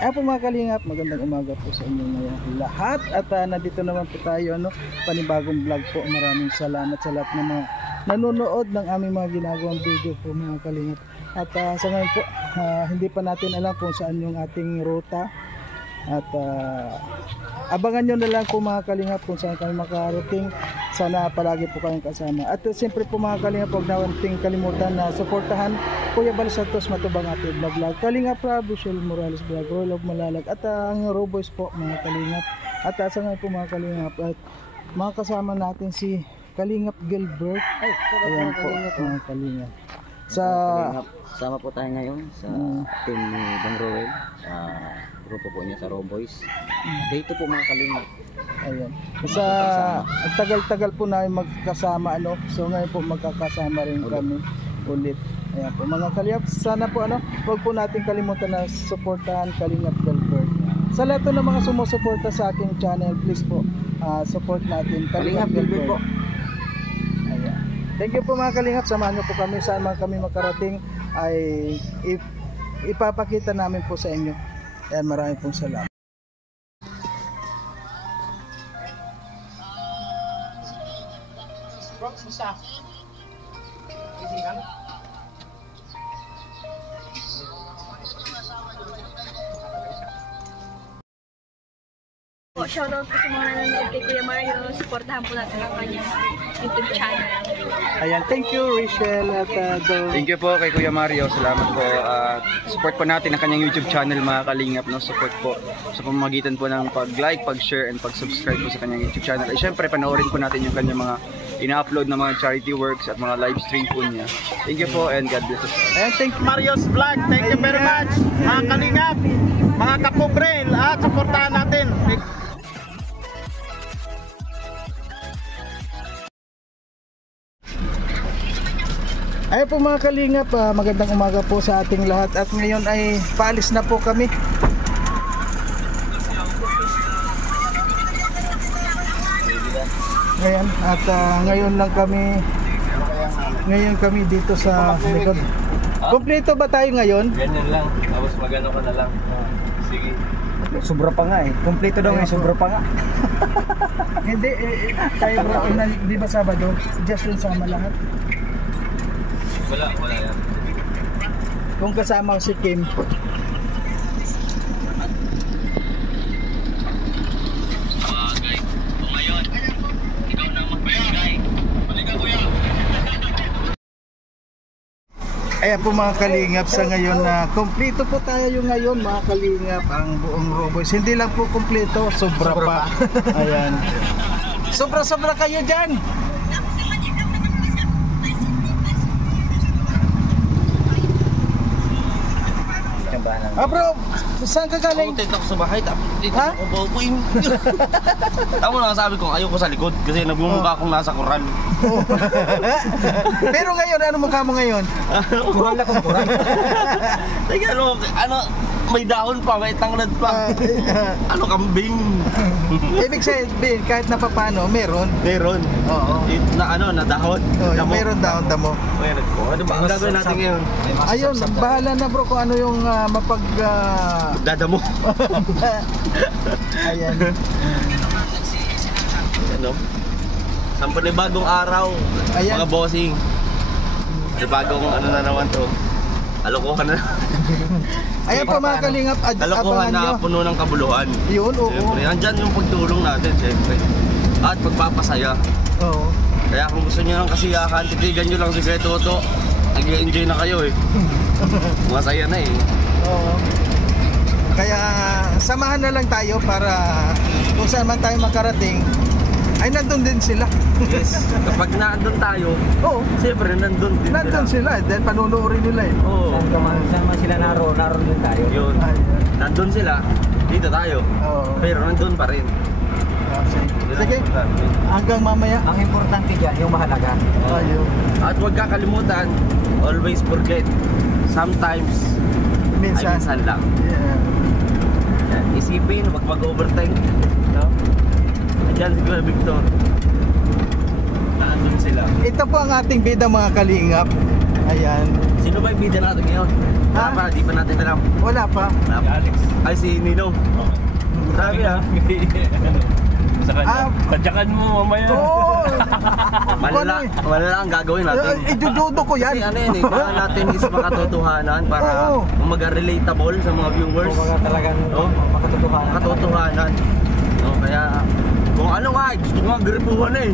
Ayan po mga kalingap, magandang umaga po sa inyo lahat. At nandito naman po tayo, panibagong vlog po. Maraming salamat sa lahat ng mga nanonood ng aming mga ginagawang video po mga kalingap. At sa ngayon po, hindi pa natin alam kung saan yung ating ruta. At abangan nyo na lang po mga kalingap kung saan kami makarating. Sana palagi po kayong kasama. At siyempre po mga kalingap, huwag natin kalimutan na suportahan Kuya Bal Santos Matubang Atin Vlog, Kalingap Rob, Rochelle Morales Vlog, Roll of Malalag, at ang Roboys po mga kalingap. At sa ngayon po mga kalingap, at mga kasama natin si Kalingap Gilbert. Ayan po mga kalingap. Sama po tayo ngayon sa team ni Bang Roel, grupo po niya sa Roboys. Dito po mga kalingap. Ayan. Sa tagal-tagal po namin magkasama so ngayon po magkakasama rin kami ulit. Ayan po mga kalingap, sana po huwag po natin kalimutan na suportahan Kalingap Gilbert. Sa lahat ng mga sumusuporta sa aking channel, please po support natin Kalingap Gilbert po. Ayan. Thank you po mga kalingap, samahan niyo po kami saan man kami makarating ay ipapakita namin po sa inyo. Ayan, maraming pong salamat. Shoutout po sa mga nanonood kay Kuya Mario. Supportahan po natin ang kanyang YouTube channel. Ayan, thank you Rachel at Thank you po kay Kuya Mario. Salamat po. Support po natin ang kanyang YouTube channel mga kalingap. Support po sa pamamagitan po ng pag-like, pag-share, and pag-subscribe po sa kanyang YouTube channel. At syempre, panoorin po natin yung kanyang mga ina-upload na mga charity works at mga live stream po niya. Thank you po and God bless us. Ayan, thank you Mario's Vlog. Thank you very much. Mga kalingap, mga kapobre, lahat supportahan natin. Ayan po mga kalingap, magandang umaga po sa ating lahat. At ngayon ay paalis na po kami. Ngayon, at ngayon kami dito sa likod. Kompleto ba tayo ngayon? Ganyan lang, tapos magano ka na lang. Sige. Sobra pa nga Kompleto daw ngayon, sobra pa nga. Hindi, tayo bro, di ba Sabado? Just yun sama lahat. Wala yan. Kung kasama si Kim. Ayan po mga kalingap, sa ngayon na kompleto po tayo ngayon mga kalingap, ang buong Roboys. Hindi lang po kompleto, sobra pa. Ayan. Sobra-sobra kayo dyan. Bro, saan ka galing? Ako ako sa bahay, tapos dito Ha? ako baupuin. Tama na sabi ko, ayoko sa likod kasi nagbumukha akong nasa koral. Pero ngayon, ano mukha mo ngayon? Koral na kong koral. Teka, ano, may dahon pa, may tanglad pa. Ano, kambing. Ibig sabihin, kahit na papano, meron. Meron. Oo. Na dahon. Oh, meron daon damo. Meron ko. Ano ba ang gagawin natin ngayon? Ayun, bahala na bro kung ano yung Dadamo. Ayan. Ano? Ang panibagong araw, Ayan. mga bossing. Panibagong ano na naman to. Alokohan na. Ayan po mga kalingap, Alokohan abangan nyo. na puno ng kabuluhan. Yun, oo. Siyempre, andyan yung pagtulong natin, siyempre. At pagpapasaya. Oo. Kaya kung gusto nyo ng kasiyahan, titigan nyo lang si Kuya Toto. Nag-enjoy na kayo Masaya na Oo. Kaya samahan na lang tayo para kung saan man tayo makarating ay nandun din sila. Yes. Kapag nandun tayo, Oo. siyempre nandun din Nandun sila, then panunuorin nila Oo. Saan man sila naroon din tayo. Yun. Nandun sila, dito tayo. Oo. Pero nandun pa rin. Sige, hanggang mamaya. Ang importante dyan, yung mahalaga. Ayun. At huwag kakalimutan, always forget, sometimes, Minsan. ay minsan lang. Yeah. Yan. Isipin, huwag mag-overtime. No? Diyan si Kuya Victor. Nandun sila. Ito po ang ating bida mga kalingap. Ayan. Si Sino ba yung bida natin ngayon? Ha? Di pa natin alam. Wala pa. Alex. Ay, si Ninong. Grabe ah. Sa kanya. Ah. Tadyakan mo mamaya. Oo. Malala ang gagawin natin. Idududo ko yan. Kasi ano yan eh, kailangan natin is makatotohanan para Oo. mag-relatable sa mga viewers. talagang makatotohanan. Makatotohanan. No, kaya kung ano nga, gusto ko nga gripuhan eh.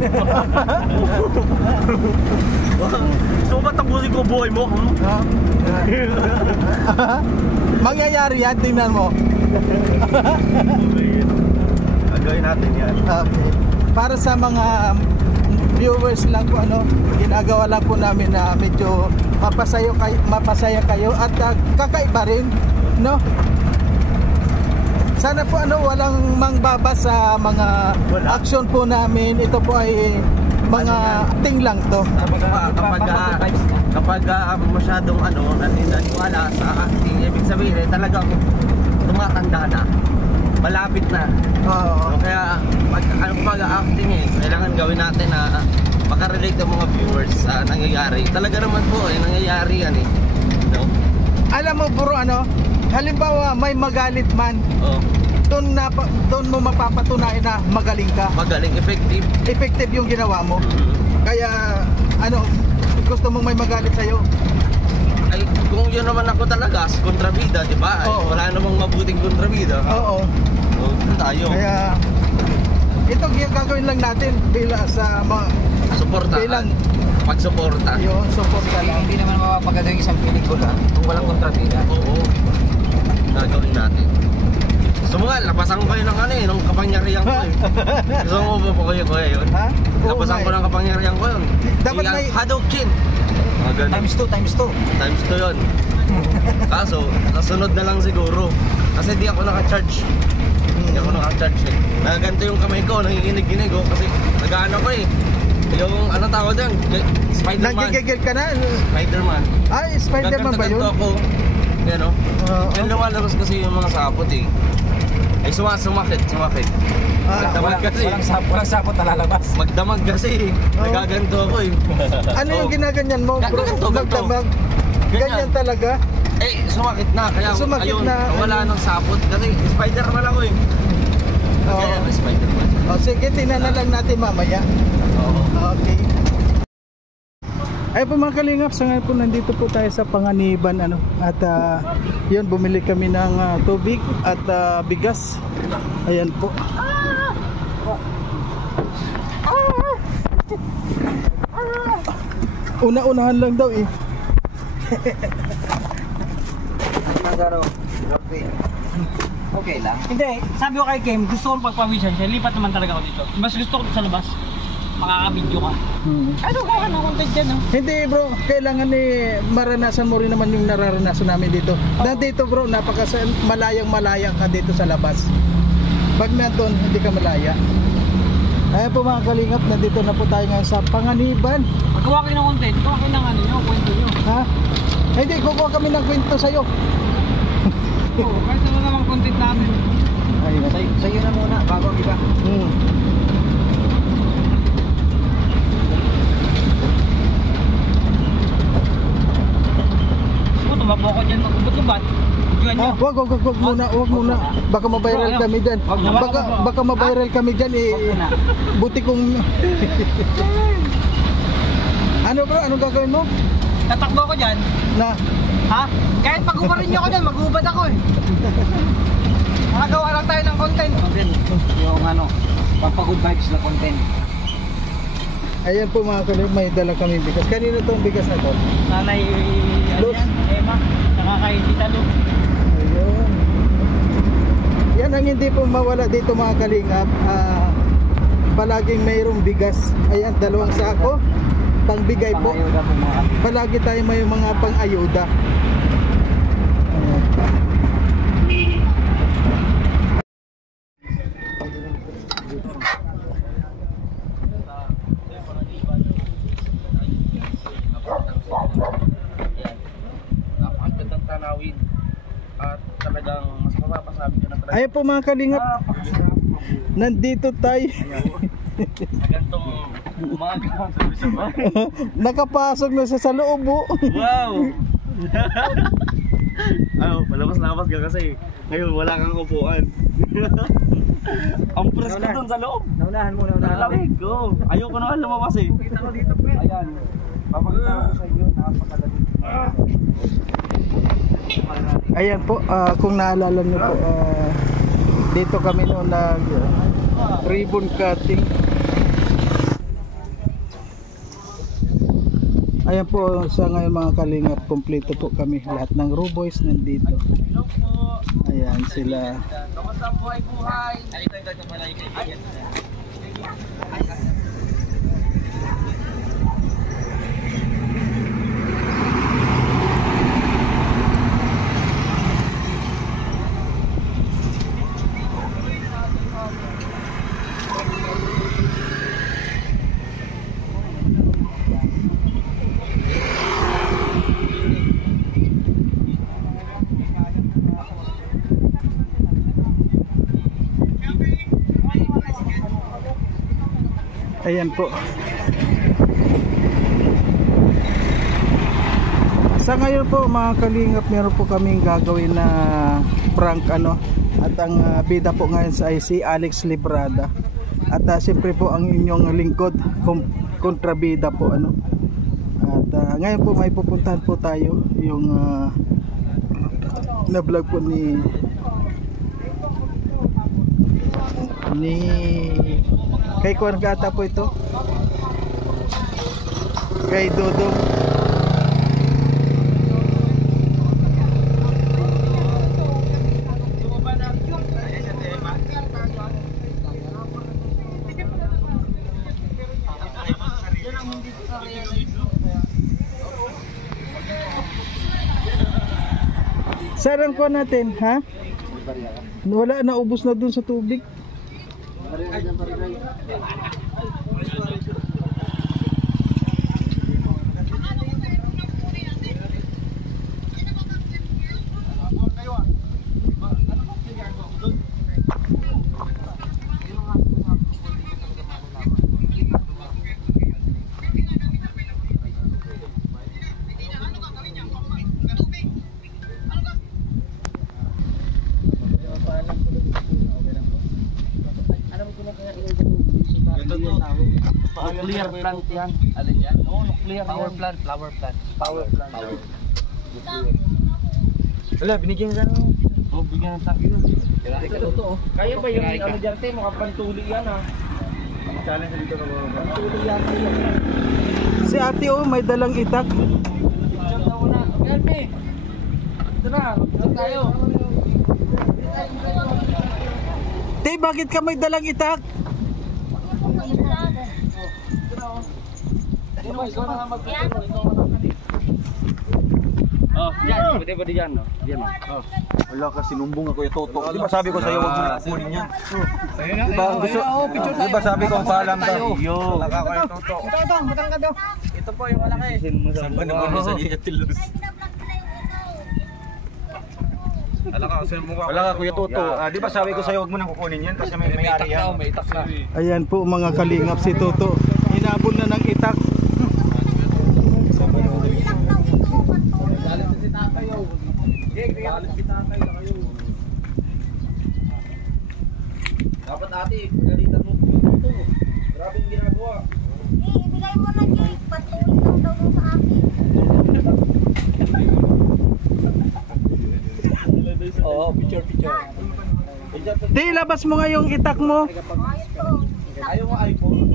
Gusto ko ba tapusin ko buhay mo? Ha? Mangyayari yan, tingnan mo. Gagawin natin yan. Okay. Para sa mga viewers lang po, ginagawa lang po namin na medyo mapasaya kayo at kakaiba rin, no? Sana po walang mangbaba sa mga action po namin. Ito po ay mga acting lang to. Kapag masyadong naniniwala sa acting, ibig sabihin talagang tumatanda na. Malapit na. Oo. So, kaya pag-acting kailangan gawin natin na makarelate ang mga viewers sa nangyayari. Talaga naman po nangyayari yan eh. No? Alam mo bro, halimbawa may magalit man, Oh, doon mo mapapatunayan na magaling ka. magaling, effective. Effective yung ginawa mo. Kaya gusto mong may magalit sa'yo. Ay, kung yun naman ako talaga, kontrabida, di ba? Ay, Oo. wala namang mabuting kontrabida. Oo. So, tayo. Kaya ito gagawin lang natin sa Suporta. bilang Pagsuporta. yun, support ka lang. Hindi naman mapapaganda yung isang pelikula kung walang kontrabida. Oo. Gagawin natin. Gusto mo nga, lapasan ko kayo ng kapangyarihan ko eh. Gusto mo ba po kayo yun? Ha? Oo, Lapasan ko may- ng kapangyarihan ko yun. Dapat may- Hadouken! Times 2, times 2. Times 2 yun. Kaso, kasunod na lang siguro. Kasi di ako naka-charge. Hindi ako naka-charge eh. Nagaganto yung kamay ko, nanginginig-ginig ko. Kasi nag-ano ko eh. Yung tawag doon? Spider-Man. Nagigigil ka na? Spider-Man. Ay, Spider-Man ba yun? Gaganto ako. Yan o. Yan lumalabas kasi yung mga sapot eh. Ay sumakit. Ah, Magdamag kasi. Walang sapot na lalabas. Magdamag kasi. Nagaganto ako eh. Ano yung ginaganyan mo bro? Ganito. Magdamag? Ganyan talaga? Eh, sumakit na. Kaya Sumakit ayun, na. wala nang sapot. Kasi Spider-Man ako eh. Oo. Kaya Spider-Man. O sige, tingnan na lang natin mamaya. Oo. Okay. Ay po mga kalingap, sa ngayon po nandito po tayo sa Panganiban at yun, bumili kami ng tubig at bigas. Ayan po. Una-unahan lang daw eh. Okay lang. Hindi, sabi ko kay Kim, gusto kong pagpawisan siya, lipat naman talaga ako dito. Mas gusto ko sa labas, makakabidyo ka. Ano ka ng content dyan, no? Hindi bro, kailangan maranasan mo rin naman yung nararanasan namin dito. Nandito bro, malayang-malaya ka dito sa labas. Pag nandun, hindi ka malaya. Ayan po mga kalingap, nandito na po tayo ngayon sa Panganiban. Magawa kayo ng content, gawa kayo ng kwento nyo. Ha? Hindi, kukuha kami ng kwento sa'yo. Oo, kahit ano naman content natin. Ayun. Sa'yo na muna, bago ang iba. Gusto ko, tumakbo ko dyan, magubot-ubat. Diyan nyo. Wag muna. Baka mabiral kami dyan. Baka mabiral kami dyan eh. Buti kong... Ano bro, anong gagawin mo? Tatakbo ko dyan. Na, Ha? Kahit pag-ubarin nyo ako dyan, mag-ubad ako eh. Nakagawa lang tayo ng content. Yung pampagod vibes na content. ayan po mga kalingap, may dala kami bigas. Kanino tong bigas na to? Nanay, Luz. Emma, saka kay Tita Lu. Ayun. Yan ang hindi po mawala dito mga kalingap. Palaging mayroong bigas. Ayan, 2 sako. Pangbigay po. Palagi tayo may mga pang-ayuda. Napakagandang tanawin. At talagang mas mapapasabi ka na talaga. Ayan po mga kalingap. Nandito tayo. Sa gantong umaga. Nakapasok na sa loob. Wow! Ano, palabas-labas ka kasi. Ngayon wala kang upuan. Ang press ko dun sa loob. Naunahan mo, naunahan. Lamig ko. Ayoko na lumabas eh. Kita ko dito, pre. Ayan. Papakita ko sa inyo. Napakalamig. Ayan po, kung naalala nyo po, dito kami noon nag ribbon cutting. Ayan po, sa ngayon mga kalingap, kompleto po kami. Lahat ng Raw Boys nandito. Ayan sila. Kamusta buhay-buhay? Ayan po. Sa ngayon po mga kalingap, meron po kaming gagawin na prank ano. At ang bida po ngayon ay si Alex Librada. At siyempre po ang inyong lingkod, kontrabida po ano. At ngayon po may pupuntahan po tayo yung na vlog po ni kay Kuan Gata po ito, kay Dodong. Sarang ko natin, ha? Wala, naubos na dun sa tubig. Nuclear plant yan. Alin yan? Oo, nuclear. Power plant. Flower plant. Power plant. Wala, binigyan ka ng... Oo, bigyan ng tayo. Kaya ba yung ano dyan, te? Makapantuli yan, ha? Challenge dito na mga Pantuli yan, te. Si ate may dalang itak. Diyan na muna. Ayan, te. Ito na. Ito tayo. Te, bakit ka may dalang itak? Oh, yan. Pwede ba diyan, no? Diyan, no? Oh. Wala ka, sinumbong ako yung Toto. Di ba sabi ko sa'yo, huwag mo na kunin yan. Di ba, gusto, di ba sabi ko ang paalam ka? Yo. Wala ka yung Toto. Ito, matang ka daw. Ito po yung malaki. Saan ba naman sa Gigatilos? Wala ka kuya Toto. Di ba sabi ko sa'yo, huwag mo na kukunin yan kasi may ari yan. May itak na. Ayan po mga kalingap, si Toto hinabol na ng itak. Dapat ate, pagalitan mo ito. Grabe yung ginagawa. Ibigay mo na, Jake. Patuloy lang daw sa akin. Oo, picture. Te, labas mo nga yung itak mo. Ayaw mo iPhone.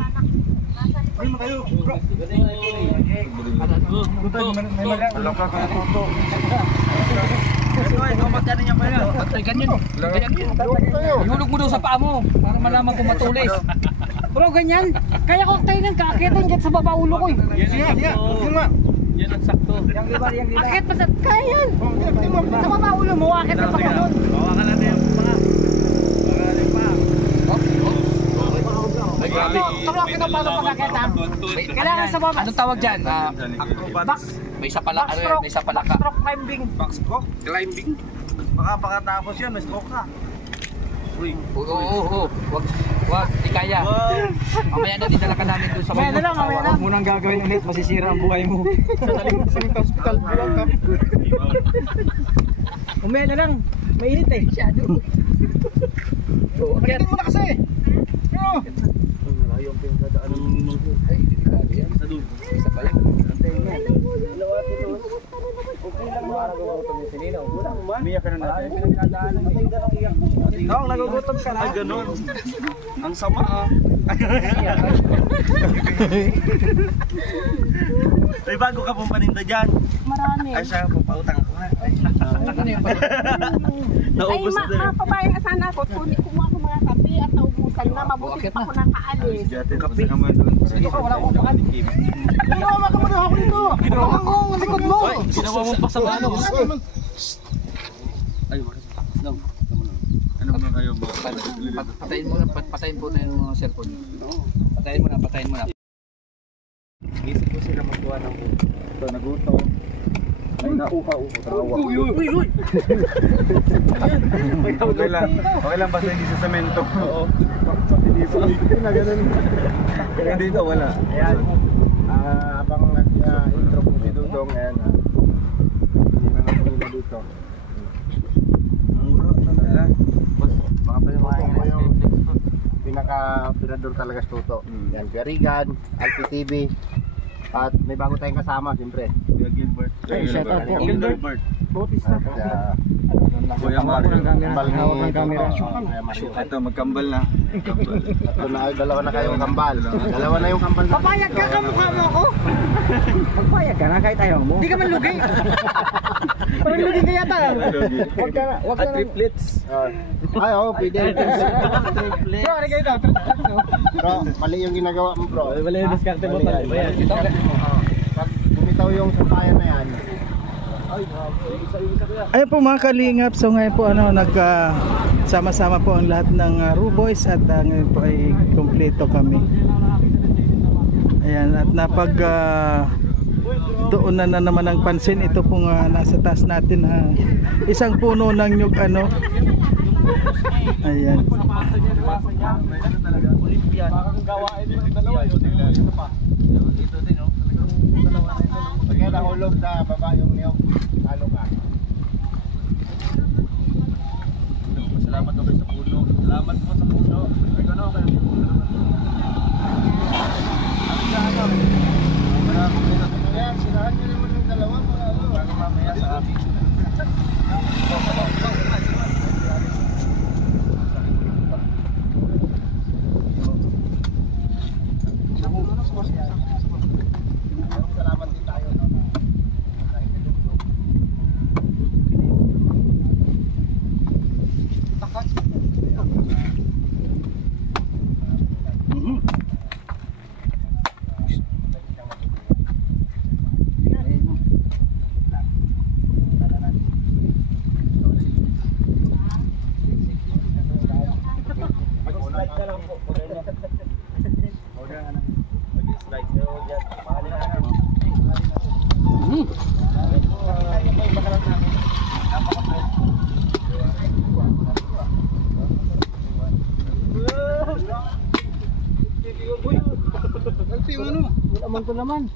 Wala ka kuya Toto. Ihulog mo daw sa paa mo para malaman kung matulis. Bro, ganyan. Kaya ko kainin, kaakitin dyan sa baba ulo ko eh. Yan ang sakto. Akit pa sa... Kaya yan. Sa baba ulo mo, akit na pa ka doon. Bawakan na yung paa. Bawakan na yung paa. Ay, grabe. Tulog kita paano pag-akit ha. Kailangan sa baba. Anong tawag dyan? Back. May sapala, ano yan? May sapalaka. Backstroke climbing. Backstroke? Climbing. Baka pagkatapos yan, may stroke ka. Oo. Wag, di kaya. Mamaya na, dinala ka namin doon sa Mamaya na lang, mamaya na. Huwag mo nang gagawin ulit, masisira ang buhay mo. Sa hospital buwang ka. Umaya na lang. Mainit eh. Pakitin mo na kasi. Ano? Umiyak ka na natin. Dong, nagugutom ka na. Ay, ganun. Ang sama ah. May bago ka pong paninda dyan. Marami. Ay, siya po, pautang ako nga. Naubos na din. Mapabayang sana ako. Kumuha ko mga kape at naubusan na. Mabuti pa ako nakaalis. Kape ka man doon. Ito ka, wala akong pakan. Ginawa ka muna ako dito. Ginawa ko ang likod mo. Ginawa mo pa sa ano. Ano muna kayo? Patayin po na yung mga cellphone. Patayin mo na. Isip ko sila magkuha ng ito, naguto. Ay, nauha-uha. Tawa. Uy! Okay lang basta hindi sa semento. Oo. Kaya dito wala. Ayan. Abang nag-intro po si Dudong, ayan. Hindi na napunta dito. Mura talaga. Mga palimutin ko yung pinaka-operador talaga sa Tuto. Yan, Garigan, Alpi TV. At may bago tayong kasama, siyempre. Gilbert. Ay, shout out po. Gilbert. Bautista. Kuya Mario. Kambal ni camera. Ito, magkambal na. Ito na, dalawa na kayong kambal. Dalawa na yung kambal. Papayag ka, kamukha mo ako. Magpayag ka na kahit ayaw mo. Hindi ka man lugi. Parang lugi ka yata. Wag ka Triplets. Ay, oo, pwede. Bro, ano kayo daw? Bro, mali yung ginagawa mo, bro. Wala yung diskarte mo talaga. Pag bumitaw yung sampayan na yan, Ayun po mga kalingap, so ngayon po sama-sama po ang lahat ng Ruboys at ngayon po ay kompleto kami. Ayan, at doon na naman ang pansin. Ito po nga nasa taas natin, isang puno ng nyug ayan. kaya nahulog sa baba yung niyog. Halo ka. Salamat ako sa puno. Salamat po sa puno. Ay, ano kayo sa puno naman. Ayan, sirahan nyo naman yung dalawa. Para mamaya sa akin. Salamat din tayo. Aman ko naman.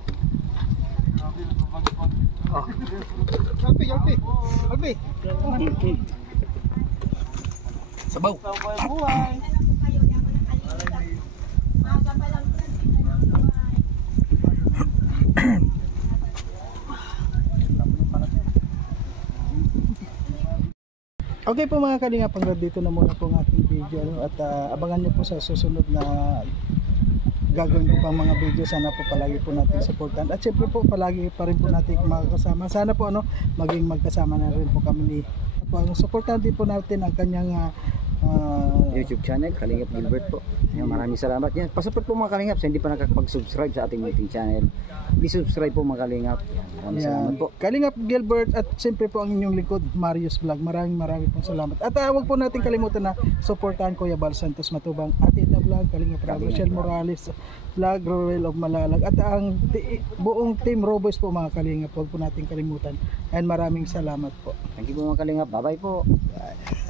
Alpi. Sabaw. Okay po mga kalingap, hanggang dito na muna po ang ating video at abangan nyo po sa susunod na gagawin ko pang mga video. Sana po palagi po natin supportan at syempre po palagi pa rin po natin makakasama. Sana po maging magkasama na rin po kami ni supportan din po natin ang kanyang YouTube channel, Kalingap Gilbert po. Maraming salamat. Yan, pasupport po mga Kalingap sa hindi pa nakapag-subscribe sa ating YouTube channel. Please subscribe po mga Kalingap. Maraming salamat po. Kalingap Gilbert at siyempre po ang inyong lingkod, Marius Vlog. Maraming po salamat. At huwag po natin kalimutan na supportahan Kuya Bal Santos Matubang, Ate Edna Vlog, Kalingap Rochelle Morales Vlog, Roel of Malalag at ang buong team Roboys po mga Kalingap. Huwag po natin kalimutan. And maraming salamat po. Thank you po mga Kalingap. Bye bye po. Bye.